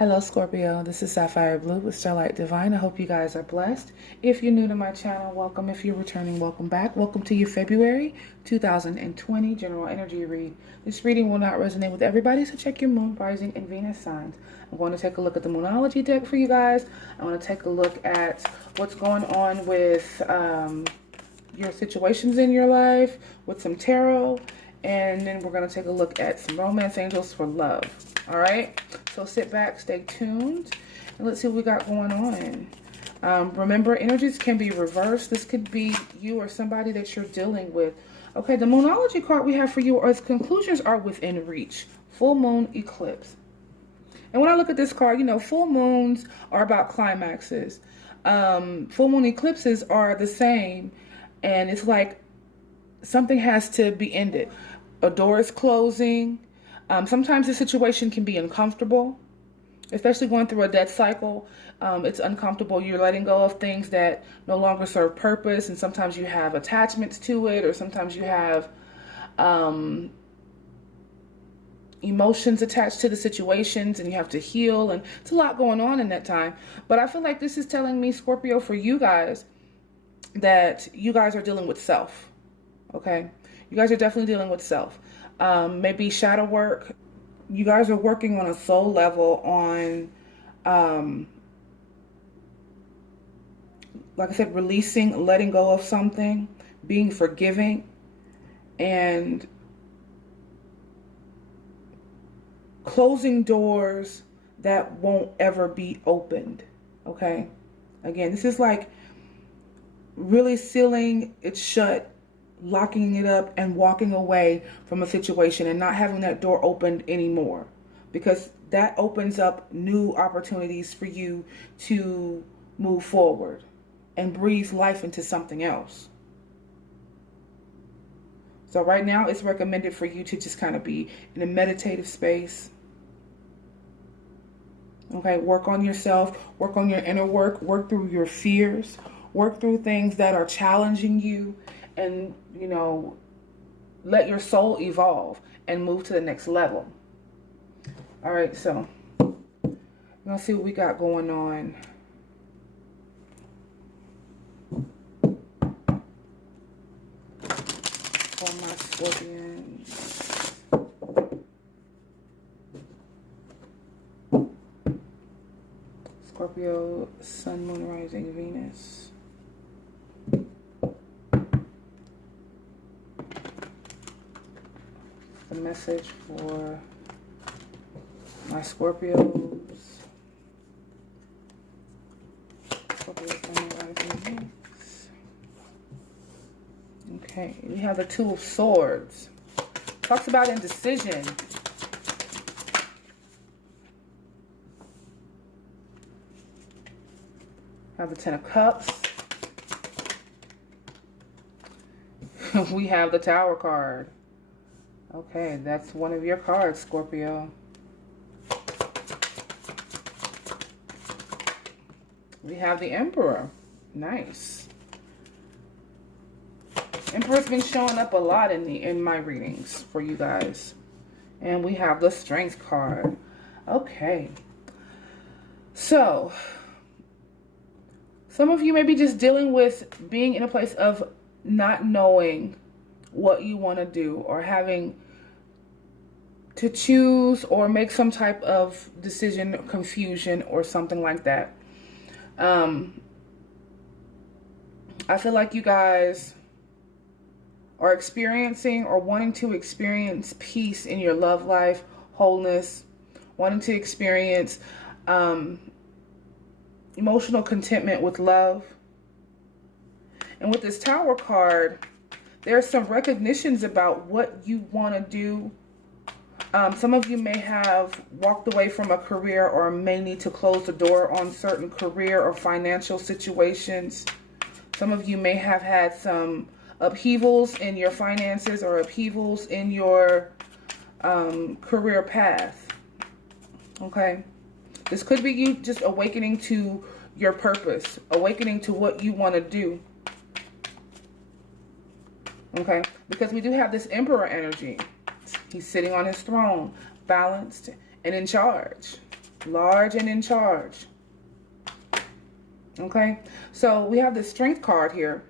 Hello Scorpio, this is Sapphire Blue with Starlight Divine. I hope you guys are blessed. If you're new to my channel, welcome. If you're returning, welcome back. Welcome to your February 2020 General Energy Read. This reading will not resonate with everybody, so check your moon, rising, and Venus signs. I'm going to take a look at the Moonology deck for you guys. I want to take a look at what's going on with your situations in your life with some tarot. And then we're going to take a look at some romance angels for love. All right, so sit back, stay tuned, and let's see what we got going on. Remember, energies can be reversed. This could be you or somebody that you're dealing with. Okay, the Moonology card we have for you are conclusions are within reach. Full moon eclipse. And when I look at this card, you know, full moons are about climaxes. Full moon eclipses are the same, and it's like something has to be ended. A door is closing. Sometimes the situation can be uncomfortable, especially going through a death cycle. It's uncomfortable. You're letting go of things that no longer serve purpose, and sometimes you have attachments to it, or sometimes you have emotions attached to the situations, and you have to heal, and it's a lot going on in that time. But I feel like this is telling me, Scorpio, for you guys, that you guys are dealing with self. Okay, you guys are definitely dealing with self. Maybe shadow work. You guys are working on a soul level on, like I said, releasing, letting go of something, being forgiving, and closing doors that won't ever be opened. Okay, again, this is like really sealing it shut, locking it up, and walking away from a situation and not having that door opened anymore, because that opens up new opportunities for you to move forward and breathe life into something else. So right now it's recommended for you to just kind of be in a meditative space. Okay, work on yourself, work on your inner work through your fears, work through things that are challenging you, and, you know, let your soul evolve and move to the next level. All right, so let's see what we got going on. For my Scorpions. Scorpio, Sun, Moon, Rising, Venus. The message for my Scorpios. Scorpio, Sun, Rising, Venus. Okay, we have the Two of Swords. Talks about indecision. Have the Ten of Cups. We have the Tower card. Okay, that's one of your cards, Scorpio. We have the Emperor. Nice. Emperor's been showing up a lot in my readings for you guys. And we have the Strength card. Okay. So, some of you may be just dealing with being in a place of not knowing what you want to do, or having to choose or make some type of decision, confusion, or something like that. I feel like you guys are experiencing or wanting to experience peace in your love life, wholeness, wanting to experience emotional contentment with love. And with this Tower card, there's some recognitions about what you want to do. Some of you may have walked away from a career, or may need to close the door on certain career or financial situations. Some of you may have had some upheavals in your finances, or upheavals in your career path. Okay, this could be you just awakening to your purpose, awakening to what you want to do. Okay, because we do have this Emperor energy. He's sitting on his throne, balanced and in charge. Large and in charge. Okay, so we have the Strength card here.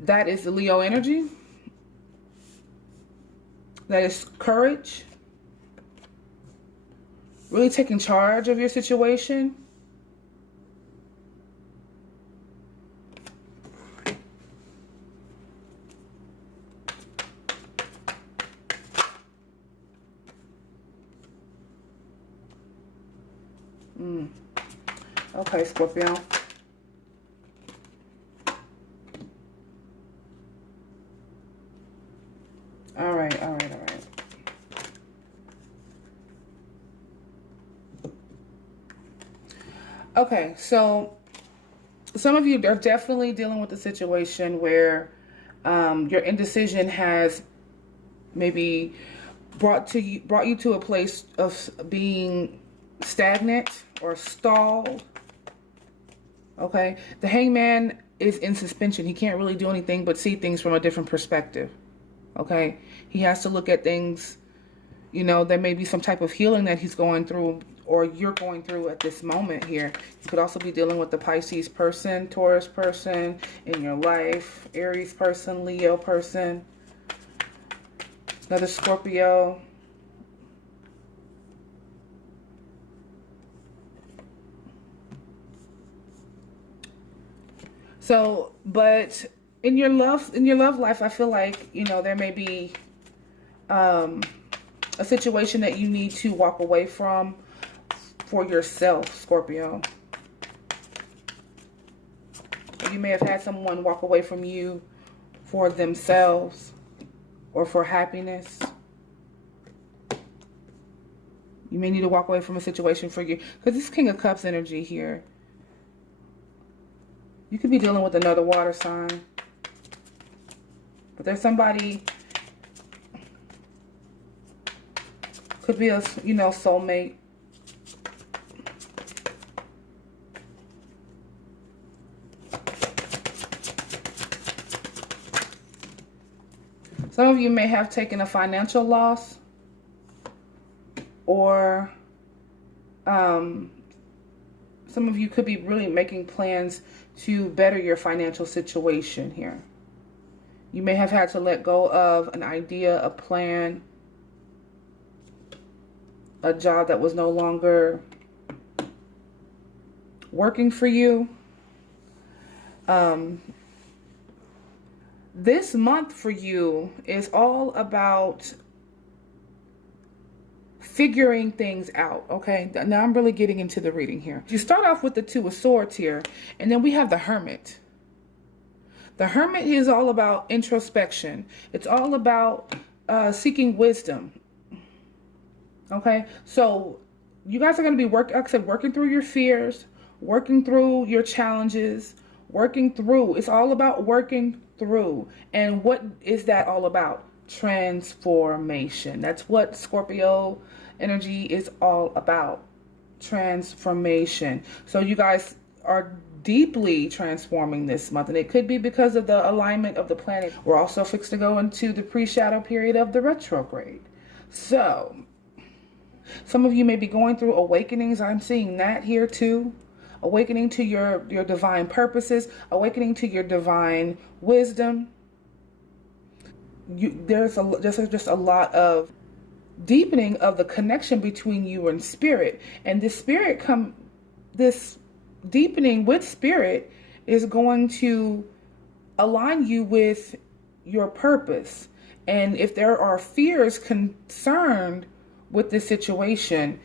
That is the Leo energy. That is courage. Really taking charge of your situation. Okay, Scorpio. All right, all right, all right. Okay, so some of you are definitely dealing with a situation where your indecision has maybe brought you to a place of being stagnant or stalled. Okay, the Hangman is in suspension. He can't really do anything but see things from a different perspective. Okay, he has to look at things, you know, there may be some type of healing that he's going through or you're going through at this moment here. You could also be dealing with the Pisces person, Taurus person in your life, Aries person, Leo person, another Scorpio. So, but in your love life, I feel like, you know, there may be a situation that you need to walk away from for yourself, Scorpio. You may have had someone walk away from you for themselves or for happiness. You may need to walk away from a situation for you, because this King of Cups energy here. You could be dealing with another water sign. But there's somebody, could be a, you know, soulmate. Some of you may have taken a financial loss, or some of you could be really making plans to better your financial situation here. You may have had to let go of an idea, a plan, a job that was no longer working for you. This month for you is all about figuring things out, okay? Now I'm really getting into the reading here. You start off with the Two of Swords here, and then we have the Hermit. The Hermit is all about introspection. It's all about seeking wisdom, okay? So you guys are going to be working through your fears, working through your challenges, working through. It's all about working through. And what is that all about? Transformation. That's what Scorpio energy is all about. Transformation. So you guys are deeply transforming this month, and it could be because of the alignment of the planet. We're also fixed to go into the pre-shadow period of the retrograde. So some of you may be going through awakenings. I'm seeing that here too. Awakening to your divine purposes, awakening to your divine wisdom. There's just a lot of deepening of the connection between you and spirit, and this deepening with spirit is going to align you with your purpose. And if there are fears concerned with this situation,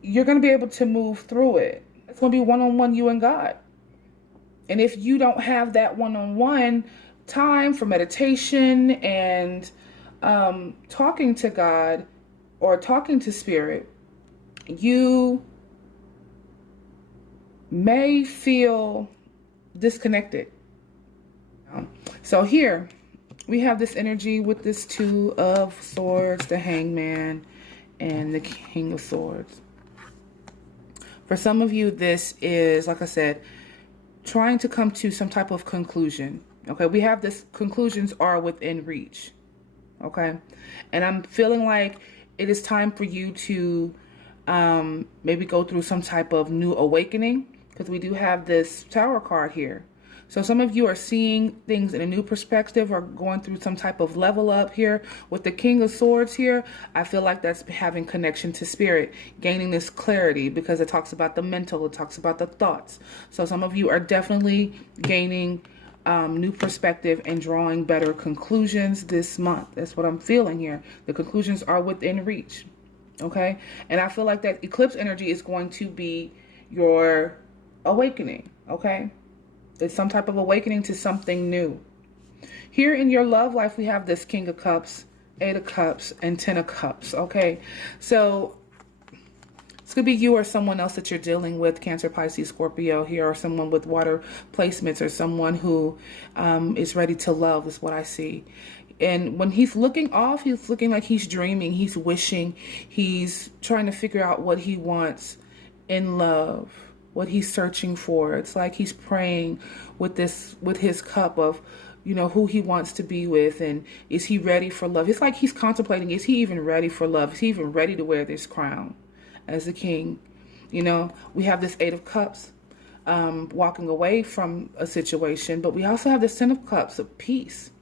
you're going to be able to move through it. It's going to be one-on-one, you and God. And if you don't have that one-on-one time for meditation and talking to God or talking to spirit, you may feel disconnected. So here we have this energy with this Two of Swords, the Hangman, and the King of Swords. For some of you, this is, like I said, trying to come to some type of conclusion. Okay, we have this, conclusions are within reach. Okay, and I'm feeling like it is time for you to maybe go through some type of new awakening, because we do have this Tower card here. So some of you are seeing things in a new perspective or going through some type of level up here. With the King of Swords here, I feel like that's having connection to spirit, gaining this clarity, because it talks about the mental, it talks about the thoughts. So some of you are definitely gaining new perspective and drawing better conclusions this month. That's what I'm feeling here. The conclusions are within reach. Okay. And I feel like that eclipse energy is going to be your awakening. Okay. It's some type of awakening to something new. Here in your love life, we have this King of Cups, 8 of Cups, and 10 of Cups. Okay. So this could be you or someone else that you're dealing with, Cancer, Pisces, Scorpio here, or someone with water placements, or someone who is ready to love, is what I see. And when he's looking off, he's looking like he's dreaming, he's wishing, he's trying to figure out what he wants in love, what he's searching for. It's like he's praying with his cup of, you know, who he wants to be with, and is he ready for love? It's like he's contemplating, is he even ready for love? Is he even ready to wear this crown as a king? You know, we have this 8 of Cups, walking away from a situation, but we also have this 10 of Cups of peace.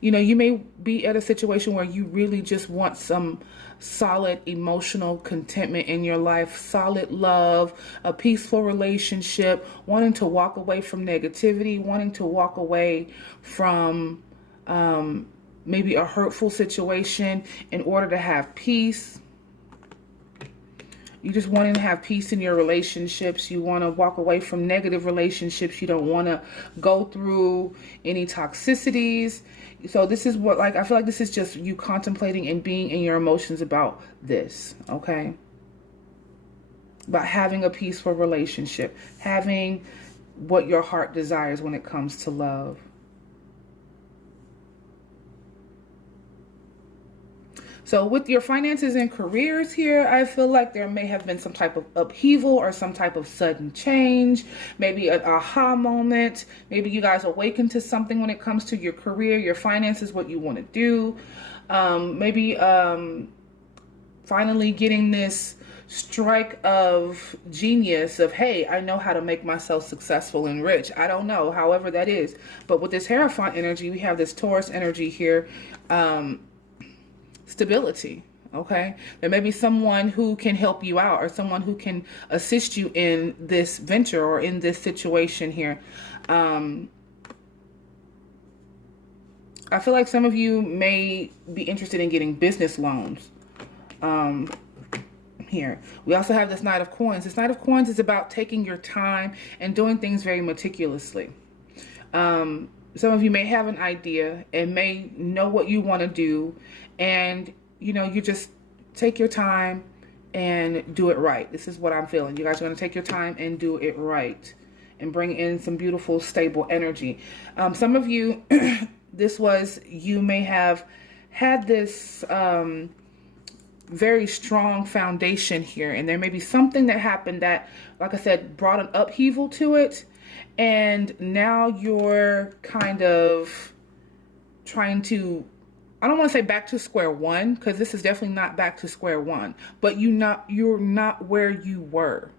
You know, you may be at a situation where you really just want some solid emotional contentment in your life, solid love, a peaceful relationship, wanting to walk away from negativity, wanting to walk away from maybe a hurtful situation in order to have peace. You just wanting to have peace in your relationships. You want to walk away from negative relationships. You don't want to go through any toxicities. So this is what, like, I feel like this is just you contemplating and being in your emotions about this, okay? About having a peaceful relationship, having what your heart desires when it comes to love. So with your finances and careers here, I feel like there may have been some type of upheaval or some type of sudden change, maybe an aha moment. Maybe you guys awaken to something when it comes to your career, your finances, what you want to do. Maybe finally getting this strike of genius of, hey, I know how to make myself successful and rich. I don't know, however that is. But with this Hierophant energy, we have this Taurus energy here. Stability. Okay, there may be someone who can help you out, or someone who can assist you in this venture or in this situation here. I feel like some of you may be interested in getting business loans. Here we also have this Knight of Coins. This Knight of Coins is about taking your time and doing things very meticulously. Some of you may have an idea and may know what you want to do, and you know, you just take your time and do it right. This is what I'm feeling. You guys are going to take your time and do it right and bring in some beautiful, stable energy. Some of you, you may have had this very strong foundation here, and there may be something that happened that, like I said, brought an upheaval to it. And now you're kind of trying to, I don't want to say back to square one, because this is definitely not back to square one, but you're not where you were.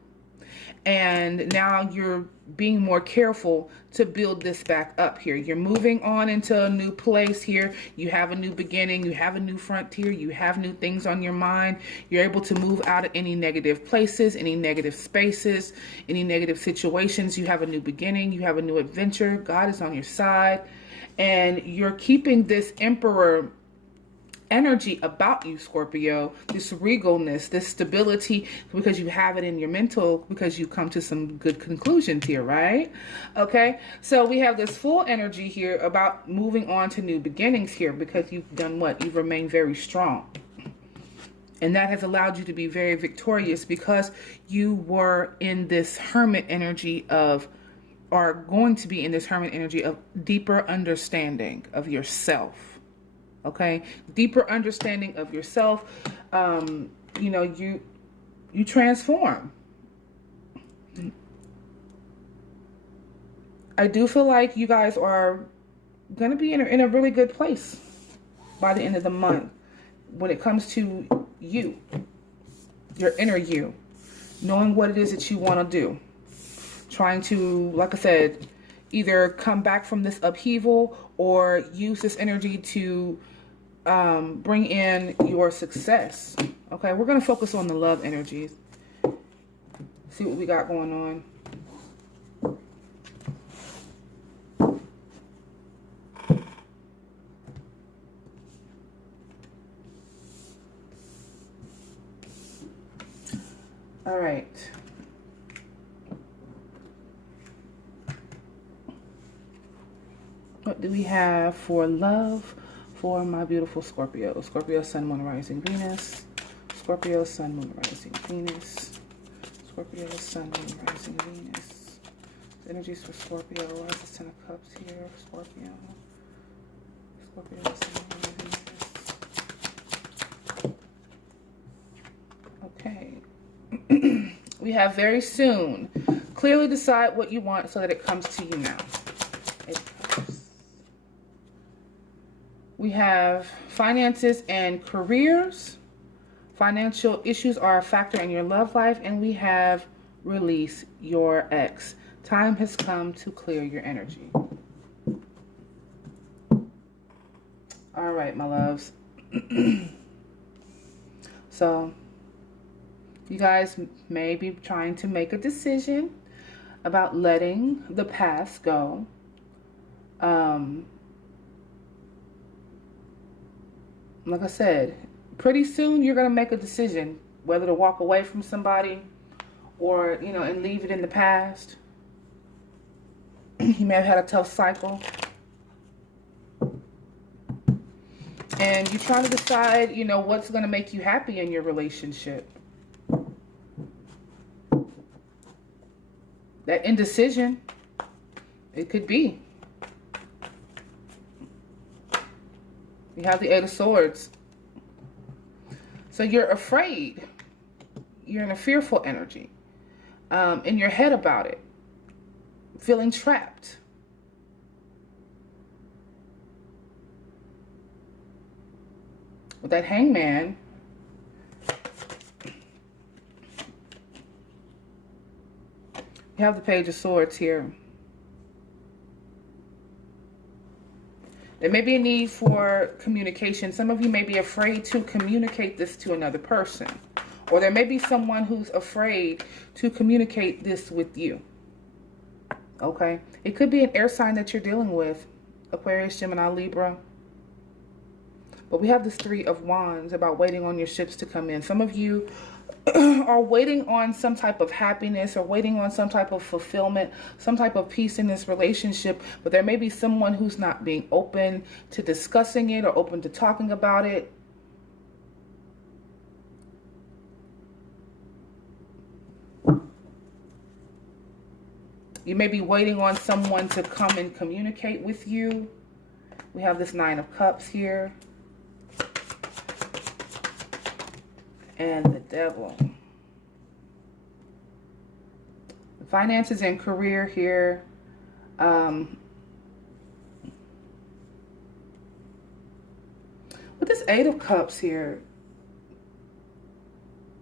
And now you're being more careful to build this back up here. You're moving on into a new place here. You have a new beginning. You have a new frontier. You have new things on your mind. You're able to move out of any negative places, any negative spaces, any negative situations. You have a new beginning. You have a new adventure. God is on your side. And you're keeping this Emperor energy about you, Scorpio, this regalness, this stability, because you have it in your mental, because you come to some good conclusions here, right? Okay, so we have this full energy here about moving on to new beginnings here, because you've done what? You've remained very strong. And that has allowed you to be very victorious, because you were in this hermit energy of, are going to be in this hermit energy of deeper understanding of yourself. Okay, deeper understanding of yourself. You know, you transform. I do feel like you guys are gonna be in a really good place by the end of the month when it comes to you, your inner you, knowing what it is that you want to do, trying to, like I said, either come back from this upheaval or use this energy to bring in your success. Okay, we're going to focus on the love energies. See what we got going on. All right. What do we have for love for my beautiful Scorpio? Scorpio, Sun, Moon, Rising, Venus. Scorpio, Sun, Moon, Rising, Venus. Scorpio, Sun, Moon, Rising, Venus. Energies for Scorpio. Why is this Ten of Cups here? Scorpio. Scorpio, Sun, Moon, Rising, Venus. Okay. We have very soon. Clearly decide what you want so that it comes to you now. It comes. We have finances and careers. Financial issues are a factor in your love life. And we have release your ex. Time has come to clear your energy. All right, my loves. So, you guys may be trying to make a decision about letting the past go. Like I said, pretty soon you're going to make a decision whether to walk away from somebody or, you know, and leave it in the past. You may have had a tough cycle. And you're trying to decide, you know, what's going to make you happy in your relationship. That indecision, it could be. You have the Eight of Swords. So you're afraid. You're in a fearful energy. In your head about it. Feeling trapped. With that Hangman, you have the Page of Swords here. There may be a need for communication. Some of you may be afraid to communicate this to another person. Or there may be someone who's afraid to communicate this with you. Okay? It could be an air sign that you're dealing with. Aquarius, Gemini, Libra. But we have this Three of Wands about waiting on your ships to come in. Some of you are waiting on some type of happiness or waiting on some type of fulfillment, some type of peace in this relationship, but there may be someone who's not being open to discussing it or open to talking about it. You may be waiting on someone to come and communicate with you. We have this Nine of Cups here. And the Devil. Finances and career here. With this Eight of Cups here,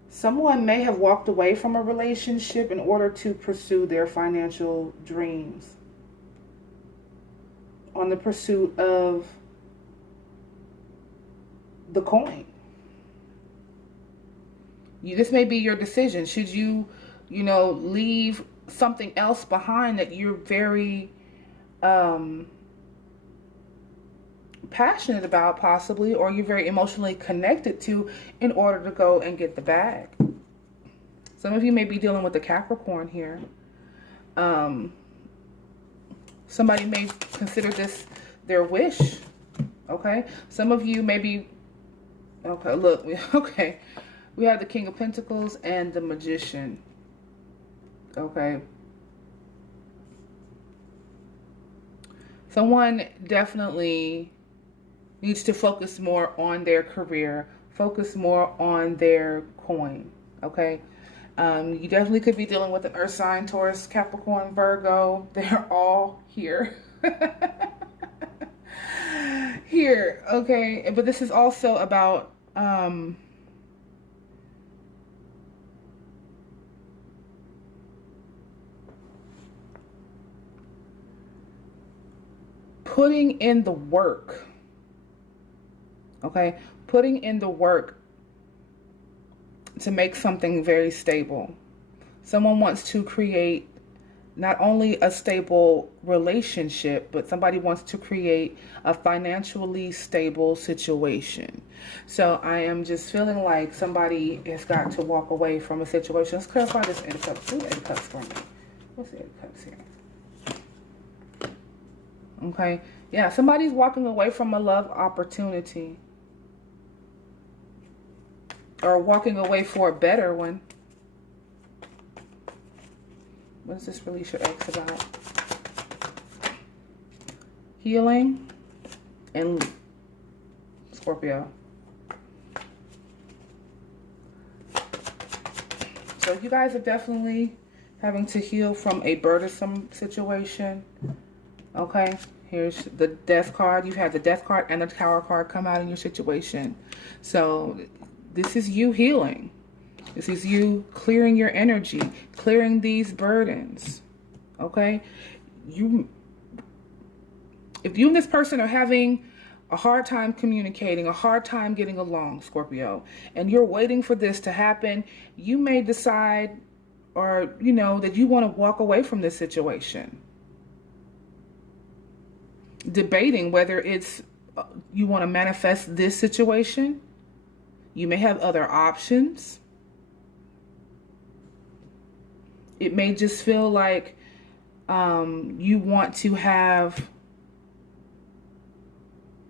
someone may have walked away from a relationship in order to pursue their financial dreams. On the pursuit of the coin. This may be your decision. Should you, you know, leave something else behind that you're very passionate about possibly, or you're very emotionally connected to in order to go and get the bag. Some of you may be dealing with the Capricorn here. Somebody may consider this their wish. Okay. Some of you may be, okay, look, okay. We have the King of Pentacles and the Magician. Okay. Someone definitely needs to focus more on their career, focus more on their coin. Okay. You definitely could be dealing with an Earth sign, Taurus, Capricorn, Virgo. They're all here. Here. Okay. But this is also about, putting in the work. Okay? Putting in the work to make something very stable. Someone wants to create not only a stable relationship, but somebody wants to create a financially stable situation. So I am just feeling like somebody has got to walk away from a situation. Let's clarify this Eight of Cups. Do Eight of Cups for me. What's the Eight of Cups here? Okay. Yeah, somebody's walking away from a love opportunity. Or walking away for a better one. What does this release your ex about? Healing and Scorpio. So you guys are definitely having to heal from a burdensome situation. Okay, here's the Death card. You've had the Death card and the Tower card come out in your situation. So this is you healing. This is you clearing your energy, clearing these burdens. Okay? If you and this person are having a hard time communicating, a hard time getting along, Scorpio, and you're waiting for this to happen, you may decide, or you know, that you want to walk away from this situation. Debating whether it's you want to manifest this situation. You may have other options. It may just feel like you want to have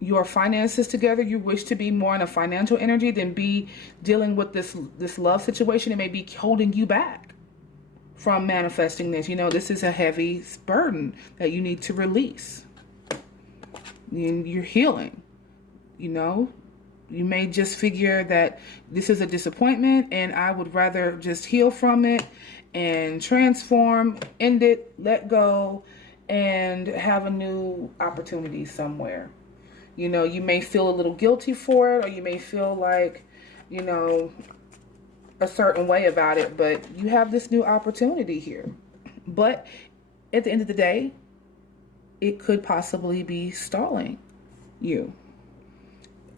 your finances together. You wish to be more in a financial energy than be dealing with this love situation. It may be holding you back from manifesting this. You know, this is a heavy burden that you need to release. You're healing, you know. You may just figure that this is a disappointment and I would rather just heal from it and transform, end it, let go, and have a new opportunity somewhere. You know, you may feel a little guilty for it, or you may feel like, you know, a certain way about it, but you have this new opportunity here. But at the end of the day, it could possibly be stalling you.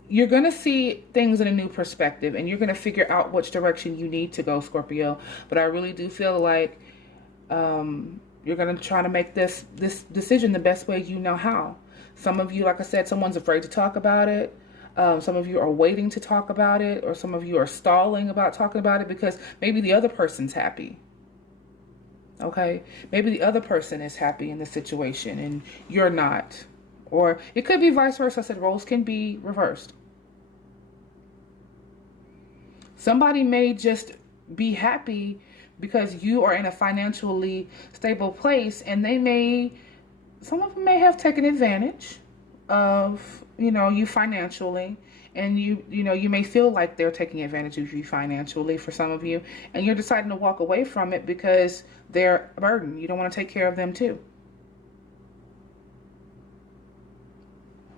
You're going to see things in a new perspective, and you're going to figure out which direction you need to go, Scorpio. But I really do feel like you're going to try to make this decision the best way you know how. Some of you, like I said, someone's afraid to talk about it. Some of you are waiting to talk about it, or some of you are stalling about talking about it because maybe the other person's happy. Okay? Maybe the other person is happy in the situation and you're not. Or it could be vice versa. I said roles can be reversed. Somebody may just be happy because you are in a financially stable place, and some of them may have taken advantage of, you know, you financially, and you may feel like they're taking advantage of you financially for some of you, and you're deciding to walk away from it because they're a burden. You don't want to take care of them too.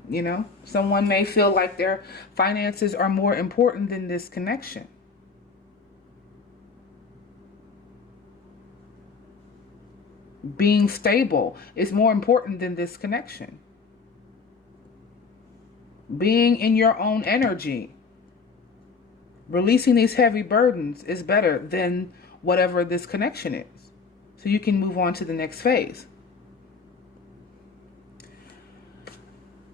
You know, someone may feel like their finances are more important than this connection. Being stable is more important than this connection. Being in your own energy, releasing these heavy burdens is better than whatever this connection is. So you can move on to the next phase.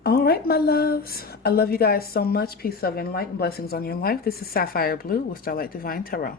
All right, my loves. I love you guys so much. Peace, love, and light, and blessings on your life. This is Sapphire Blue with Starlight Divine Tarot.